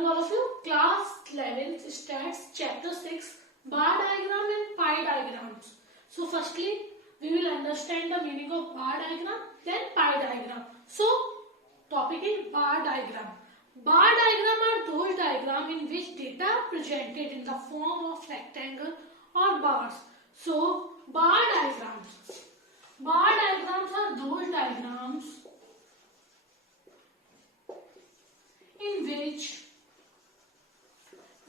morning all of you. Class 11 stats chapter 6 bar diagram and pie diagrams. So firstly we will understand the meaning of bar diagram, then pie diagram. So topic is bar diagram. Bar diagram are those diagrams in which data are presented in the form of rectangle or bars. So bar diagrams. Bar diagrams are those diagrams in which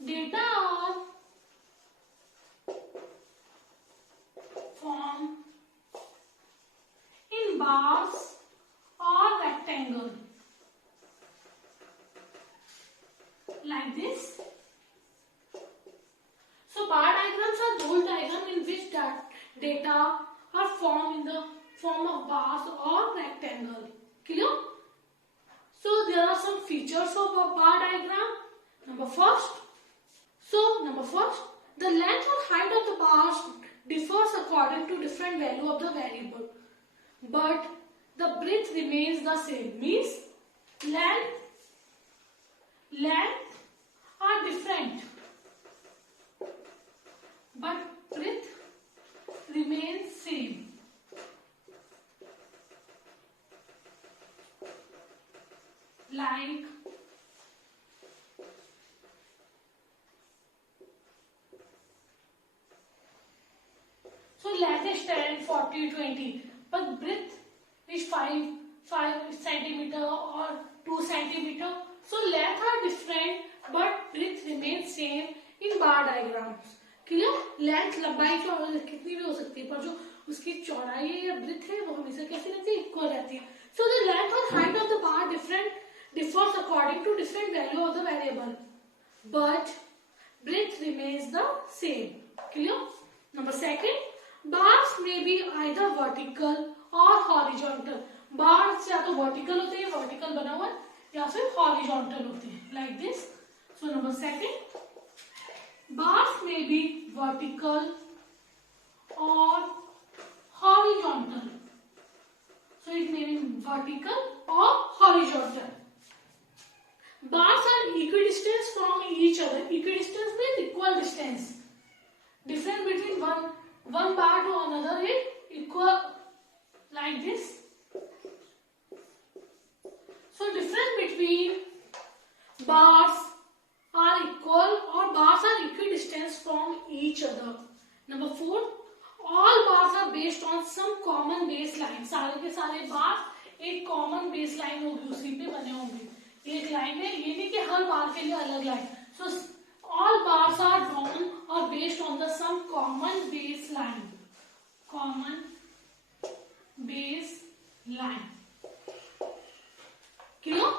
data are formed in bars or rectangle like this. So bar diagrams are those diagrams in which data are formed in the form of bars or rectangle. Clear? So there are some features of a bar diagram. Number first, the length or height of the bars differs according to different value of the variable, but the breadth remains the same. Means length are different, but breadth remains same. Like so length is 10, 40, 20, but breadth is 5 centimeter or 2 centimeter. So length are different, but breadth remains same in bar diagrams. Clear? Length लंबाई कितनी भी हो सकती है, पर जो उसकी चौड़ाई या ब्रेथ है वो हमेशा कैसी रहती है? इक्वल रहती है. So the length or height of the bar differs according to different value of the variable, but breadth remains the same. Clear? Number second, bars may be either vertical or horizontal. Bars या तो vertical होते हैं, vertical बना हुआ, या फिर horizontal होते हैं, like this. So number second, bars may be vertical or horizontal. So it may be vertical or horizontal. Bars are equidistant from each other. Equidistant means equal distance. Difference between one bar to another is equal, like this. So difference between bars are equal or bars are equidistant from each other. Number 4, all bars are based on some common baseline. सारे के सारे bars एक common baseline होगी, उसी पे बने होंगे. एक लाइन है, ये नहीं कि हर बार के लिए अलग line. So all bars are drawn or based on the some common baseline. Common baseline. Clear?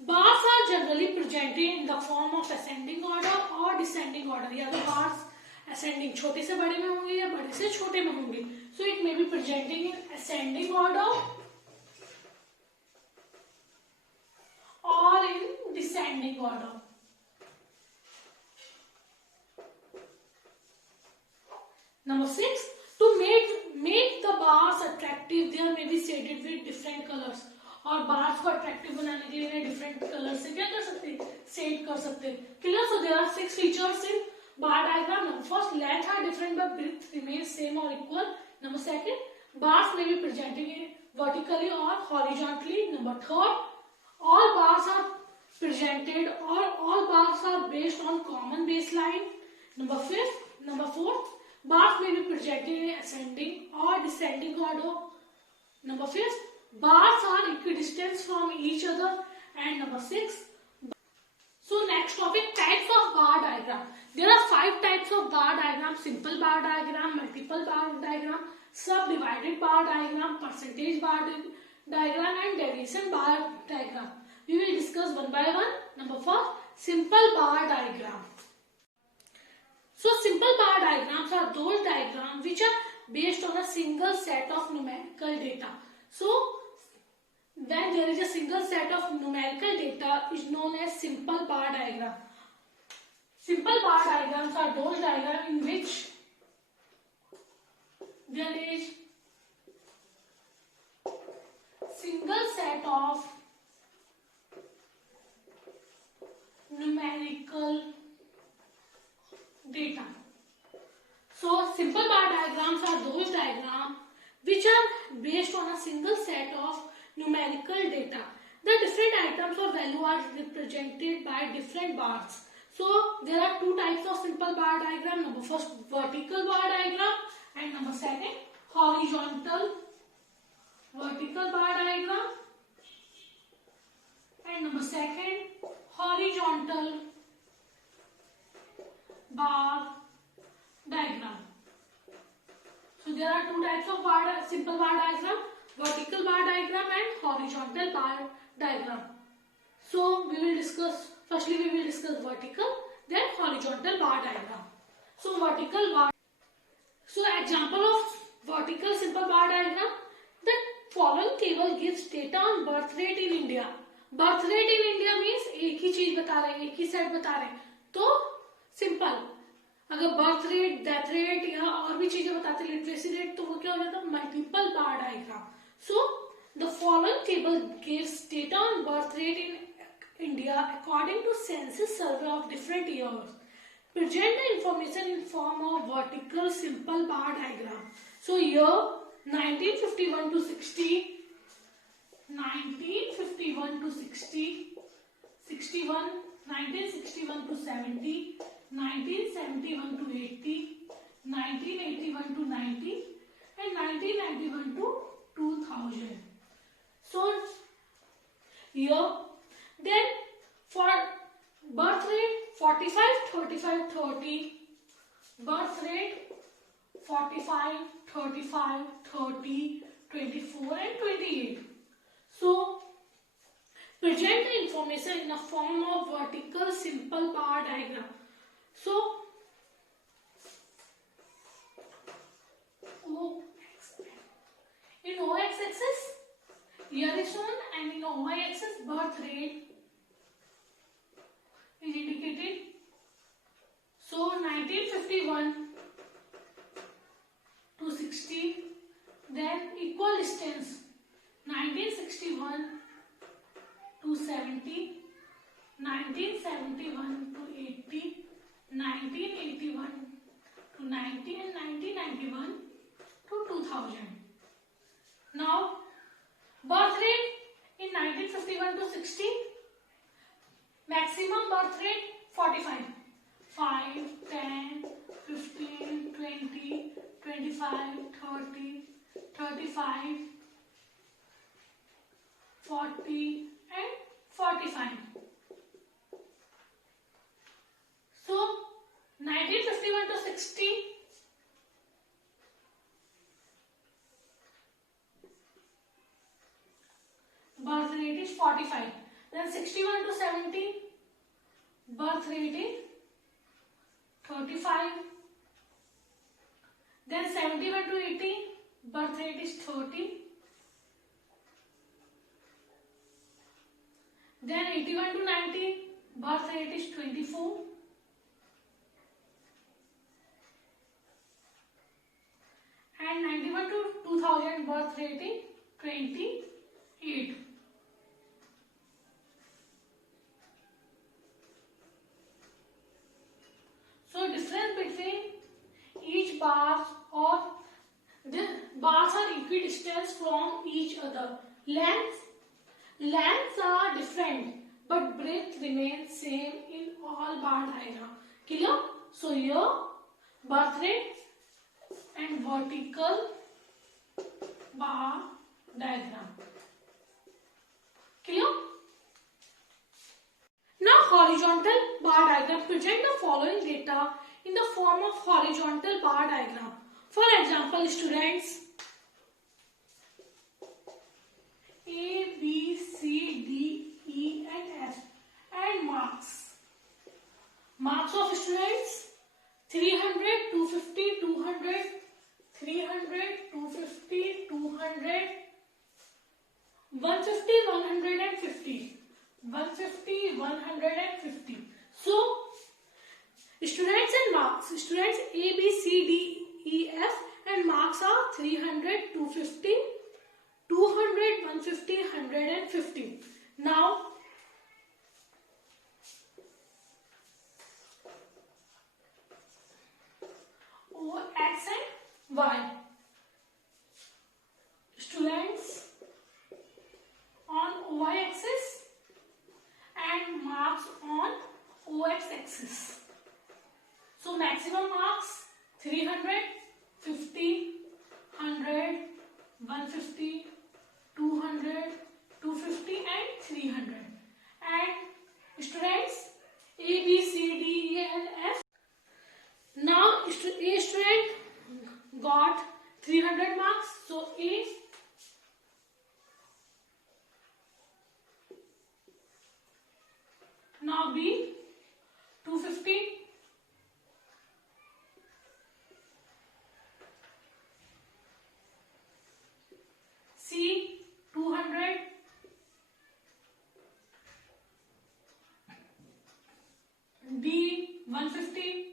Bars are generally presented in the form of ascending order or descending order. या तो bars ascending छोटे से बड़े में होंगे या बड़े से छोटे में होंगे. So it may be presenting in ascending order or in descending order. Number 6, to make the bars attractive, there may be shaded with different colors. और बार्स को अट्रैक्टिव बनाने के लिए डिफरेंट कलर से क्या कर सकते हैं? शेड कर सकते हैं. Clear? So there are 6 features in bar diagram. Number first, length are different but breadth remain same और equal. Number second, bars may be presented in vertically और horizontally. Number third, all bars are presented or all bars are based on common baseline. Number 4, bars may be presented in ascending or descending order. Number 5, bars are equidistant from each other. And number 6, so next topic, types of bar diagram. There are 5 types of bar diagram: simple bar diagram, multiple bar diagram, subdivided bar diagram, percentage bar diagram and deviation bar diagram. We will discuss one by one. Number 4, simple bar diagram. So simple bar diagrams are those diagrams which are based on a single set of numerical data. So when there is a single set of numerical data is known as simple bar diagram. Simple bar diagrams are those diagrams in which there is single set of diagrams are those diagrams which are based on a single set of numerical data. The different items or value are represented by different bars. So there are two types of simple bar diagram. Number first, vertical bar diagram, and number second, horizontal vertical bar diagram, and number second, horizontal bar diagram. So there are two types of simple bar diagram, vertical bar diagram and horizontal bar diagram. So we will discuss, firstly we will discuss vertical, then horizontal bar diagram. So vertical bar, so example of vertical simple bar diagram, the following table gives data on birth rate in India. Birth rate in India means एक ही चीज बता रहे हैं, एक ही set बता रहे हैं, तो सिंपल, अगर बर्थ रेट, डेथ रेट या और भी चीजें बताते हैं, लिटरेसी रेट, तो वो क्या हो जाता है, multiple bar diagram. So the following table gives data on birth rate in India according to census survey of different years. Present the information in form of vertical simple bar diagram. So year 1951 to 60, 1951 to 60, 61, 1961 to 70, 1971 to 80, 1981 to 90, and 1991 to 2000. So here, then for birth rate 45, 35, 30, birth rate 45, 35, 30, 24 and 28. So present the information in a form of vertical simple bar diagram. So in OX axis year is shown, and in OY axis birth rate is indicated. So 1951 to 60, then equal distance 1961 to 70, 1971 to 80, 1981 to 90, and 1991 to 2000. Now birth rate in 1951 to 60, maximum birth rate 45, 5, 10, 15, 20, 25, 30, 35, 40 and 45. So 1951 to 60, birth rate is 45. Then 61 to 70, birth rate is 35. Then 71 to 80, birth rate is 30. Then 81 to 90, birth rate is 24. And 91 to 2000, birth rate is 28. So difference between each bars, or the bars are equidistant from each other. Lengths are different, but breadth remains same in all bar diagram. Clear? So here birth rate and vertical bar diagram. Clear? Now horizontal bar diagram present the following data in the form of horizontal bar diagram. For example, students, A, B, C, D, E and F, and marks. Marks of students 300, 250, 200, 300, 250, 200, 150, 150. 150, 150. So, students and marks. Students A, B, C, D, E, F and marks are 300, 250, 200, 150, 150. Now, X and Y. OY axis and marks on OX axis. So maximum marks 300, 50, 100, 150, 200, 250 and 300. And students, A, B, C, D, E and F. Now A student got 300 marks. So A. Now B 250. C 200. D 150.